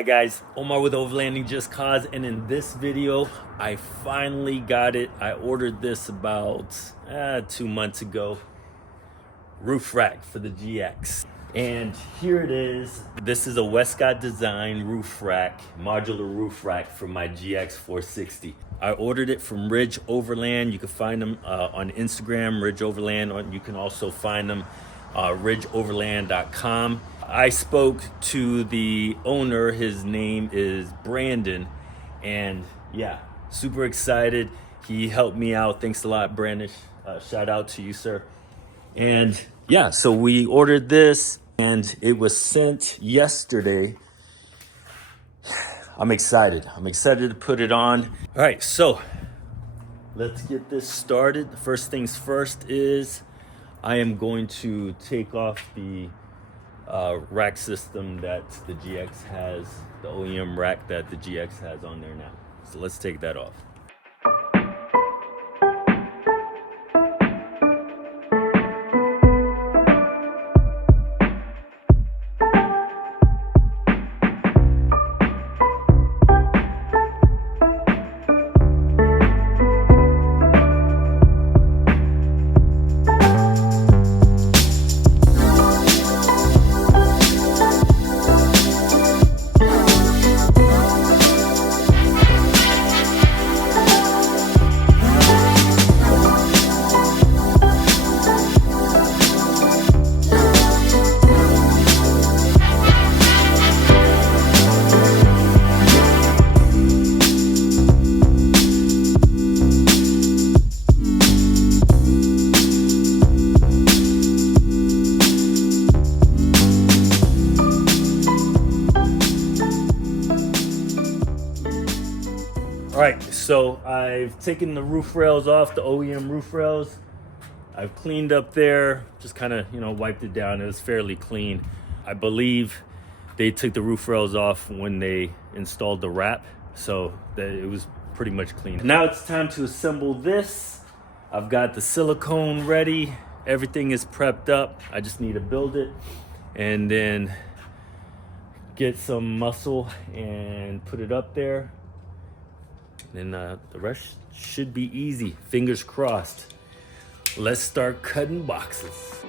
Hi guys, Omar with Overlanding Just Cause, and in this video, I finally got it. I ordered this about 2 months ago. Roof rack for the GX. And here it is. This is a Westscott Design roof rack, modular roof rack for my GX 460. I ordered it from Ridge Overland. You can find them on Instagram, Ridge Overland, or you can also find them ridgeoverland.com. I spoke to the owner. His name is Brandon, and yeah, super excited. He helped me out. Thanks a lot, Brandon. Shout out to you, sir. And yeah, so we ordered this and it was sent yesterday. I'm excited to put it on. All right, so let's get this started. The first things first is I am going to take off the rack system that the GX has, the OEM rack that the GX has on there now. So let's take that off. All right, so I've taken the roof rails off, the OEM roof rails. I've cleaned up there, just kind of, wiped it down. It was fairly clean. I believe they took the roof rails off when they installed the wrap, so that it was pretty much clean. Now it's time to assemble this. I've got the silicone ready. Everything is prepped up. I just need to build it and then get some muscle and put it up there. Then the rest should be easy. Fingers crossed. Let's start cutting boxes.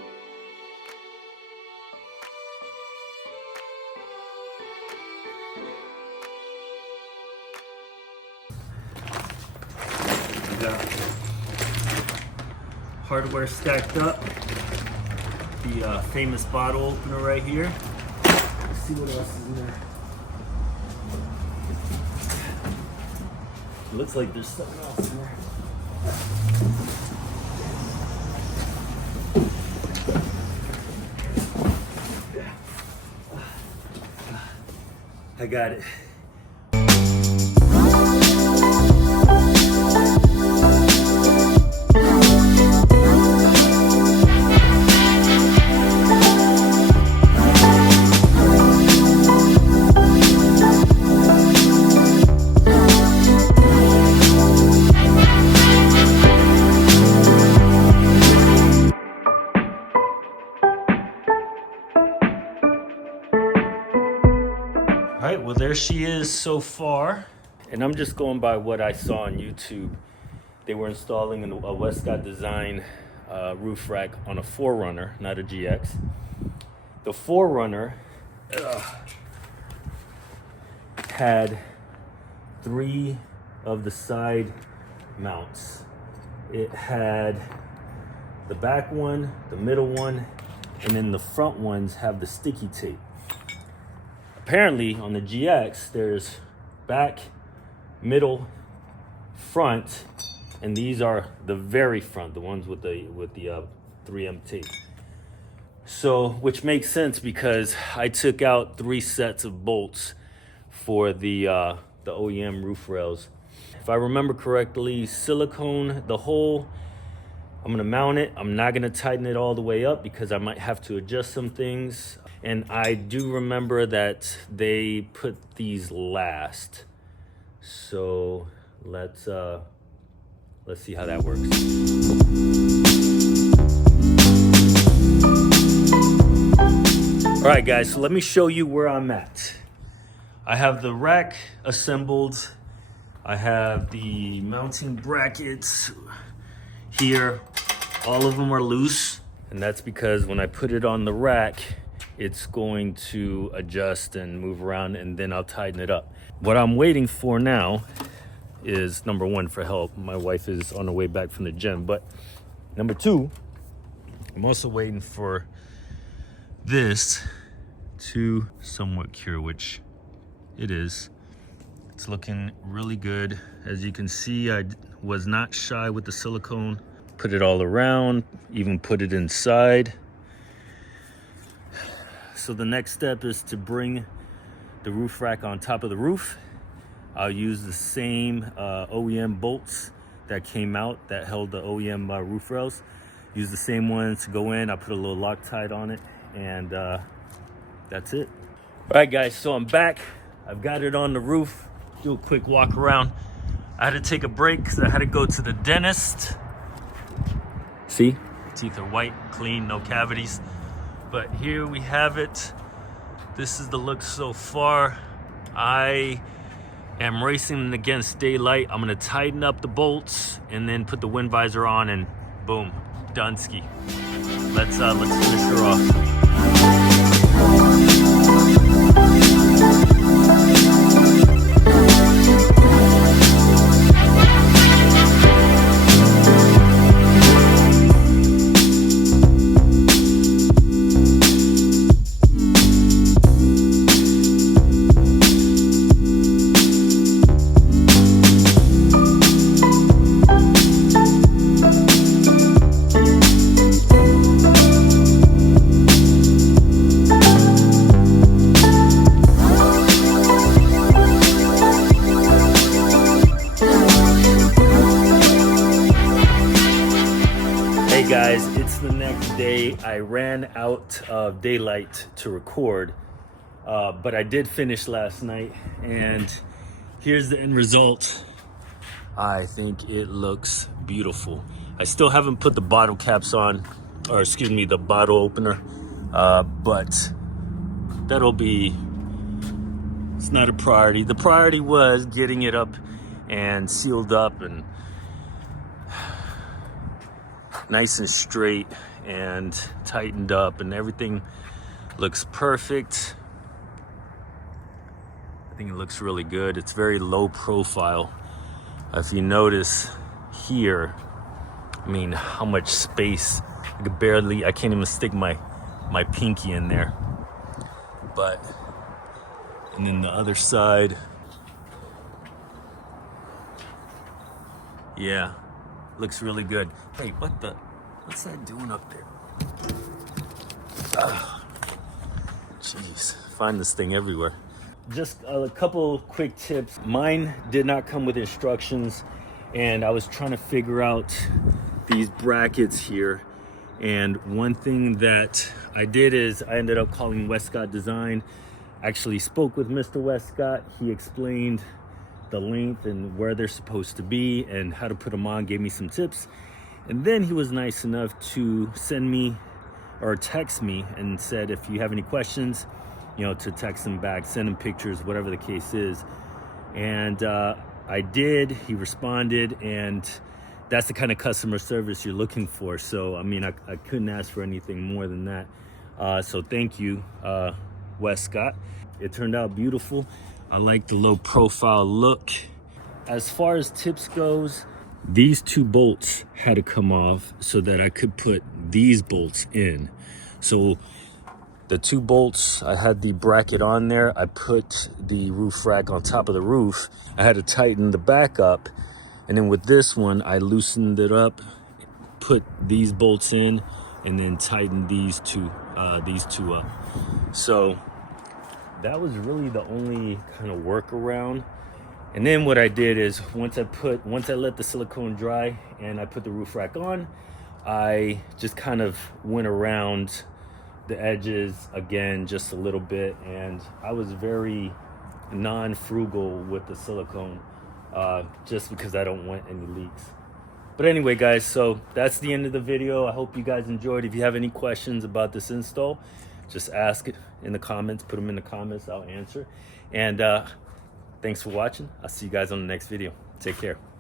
We got hardware stacked up. The famous bottle opener right here. Let's see what else is in there. It looks like there's something else in there. I got it. All right, well, there she is so far. And I'm just going by what I saw on YouTube. They were installing a Westscott Design roof rack on a 4Runner, not a GX. The 4Runner had 3 of the side mounts. It had the back one, the middle one, and then the front ones have the sticky tape. Apparently on the GX, there's back, middle, front, and these are the very front, the ones with the 3M tape. So, which makes sense because I took out 3 sets of bolts for the OEM roof rails. If I remember correctly, silicone the hole. I'm gonna mount it. I'm not gonna tighten it all the way up because I might have to adjust some things. And I do remember that they put these last. So let's see how that works. All right, guys, so let me show you where I'm at. I have the rack assembled. I have the mounting brackets here. All of them are loose, and that's because when I put it on the rack, it's going to adjust and move around, and then I'll tighten it up. What I'm waiting for now is, number one, for help. My wife is on her way back from the gym, but number two, I'm also waiting for this to somewhat cure, which it is. It's looking really good. As you can see, I was not shy with the silicone. Put it all around, even put it inside. So the next step is to bring the roof rack on top of the roof. I'll use the same OEM bolts that came out that held the OEM roof rails. Use the same ones to go in. I put a little Loctite on it, and that's it. All right, guys, so I'm back. I've got it on the roof. Do a quick walk around. I had to take a break because I had to go to the dentist. See, teeth are white, clean, no cavities. But here we have it. This is the look so far. I am racing against daylight. I'm gonna tighten up the bolts and then put the wind visor on, and boom, Dunsky. Let's finish her off. Hey guys, it's the next day. I ran out of daylight to record, but I did finish last night, and here's the end result. I think it looks beautiful. I still haven't put the bottle caps on, or excuse me, the bottle opener, but that'll be, it's not a priority. The priority was getting it up and sealed up and nice and straight and tightened up, and everything looks perfect. I think it looks really good. It's very low profile. If you notice here, I mean, how much space. I can't even stick my pinky in there. But, and then the other side, yeah, looks really good. Hey, what's that doing up there? Jeez, find this thing everywhere. Just a couple quick tips. Mine did not come with instructions, and I was trying to figure out these brackets here. And one thing that I did is I ended up calling Westscott Design. Actually spoke with Mr. Westscott. He explained the length and where they're supposed to be and how to put them on, gave me some tips. And then he was nice enough to send me or text me and said, if you have any questions, you know, to text him back, send him pictures, whatever the case is. And I did. He responded, and that's the kind of customer service you're looking for. So, I mean, I couldn't ask for anything more than that. So thank you, Westscott. It turned out beautiful. I like the low profile look. As far as tips goes, these two bolts had to come off so that I could put these bolts in. So the two bolts, I had the bracket on there. I put the roof rack on top of the roof. I had to tighten the back up. And then with this one, I loosened it up, put these bolts in, and then tightened these two up. So that was really the only kind of workaround. And then what I did is once I let the silicone dry and I put the roof rack on, I just kind of went around the edges again just a little bit, and I was very non-frugal with the silicone just because I don't want any leaks. But anyway, guys, so that's the end of the video. I hope you guys enjoyed. If you have any questions about this install, just ask it in the comments, put them in the comments, I'll answer. And thanks for watching. I'll see you guys on the next video. Take care.